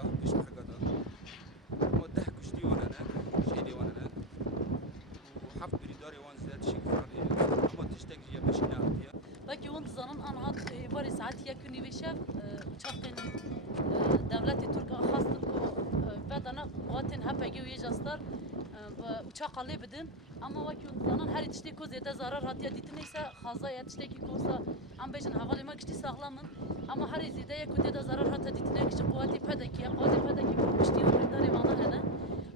دا پیش حقدا اما ده کشتی وانه شهیدی وانه و حفت بریداری وان زیاد شیک فرقی اما تشتاق جیا بشینه هاتیه وەکی ون دزانن ئەنهات ئێوارێ سعاتیە کونی وێشە چاقên devletê Türk a xastin ku vedana watên hepegê û yê jastar uçaqa lê bidin ama wekî hûn dizanin herî tiştê ku zêde zarar hatiye dîtinê ise xazaya tiştekî ku wisa em bêjin hevalê me kiştî saxlam in ama herî zêde ye ku têde zarar hate dîtinê kişi quwetê pedekî ye qazê pedekî ku kiştî û birdarê wana hene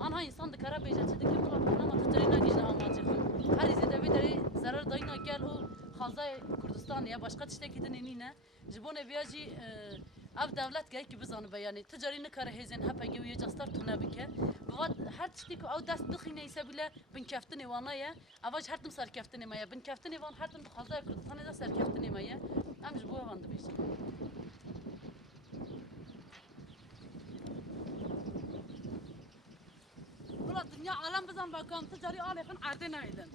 anha insan dikare bêje çi dikir bila barnama titirê negîjne amacê xwe herî zêde vê derê zarar dayîna gel û xazayê Kurdistan ya başka tiştekî dinê nîne ji bo neviya jî ev devlet gehkî bizanı be yanî ti carî nikare hêzên hepegê û yê castar tune bike biva her tiştî ku ew dest dixîne îse bile binkeftinê wan ye eva ji her tim serkeftinê me ye binkeftinê wan her tim bi xazaya Kurdistanê de serkeftinê me ye em ji bo evan dibêjin bila dinya alem bizan bakam ti carî alê xin erdê nayêdin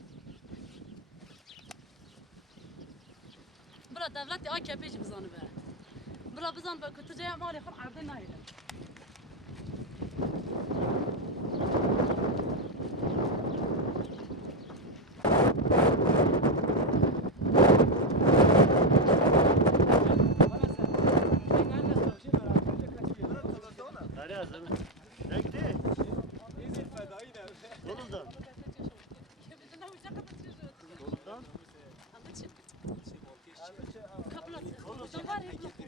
bila devletê AKP jî bizanı be bila bizan be ku ti carî em alê xin erdê nayêdin